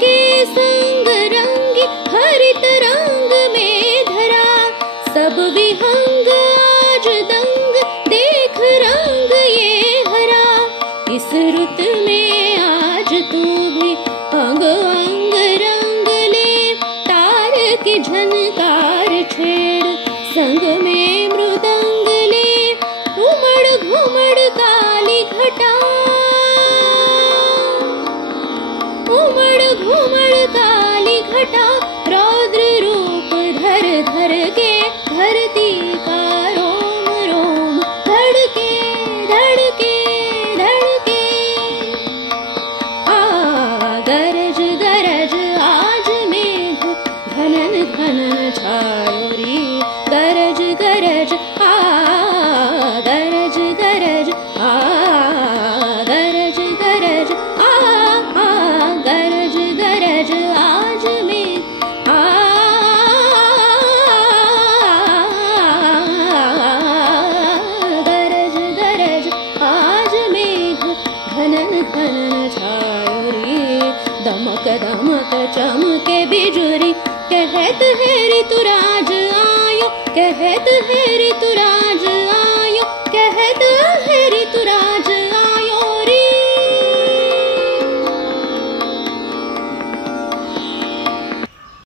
के संग रंगी हरित रंग में धरा, सब विहंग आज दंग देख रंग ये हरा। इस रुत में आज तू भी अंग अंग रंग ले, तार की झनकार छेड़ संग में मृदंग ले। उमड़ घुमड़ काली घटा, उमड़ घुमड़ काली घटा, रौद्र रूप धर धर के धरती का रोम रोम धड़के धड़के धड़के। गरज गरज आज मेघ घनन घनन छायो रे, गरज गरज गरज गरज गरज गरज गरज गरज आज मेघ गरज गरज आज मेघ घनन घनन छायो रे। दमक दमक चमके बिजुरी, कहत है ऋतुराज आयो, कहत है ऋतुराज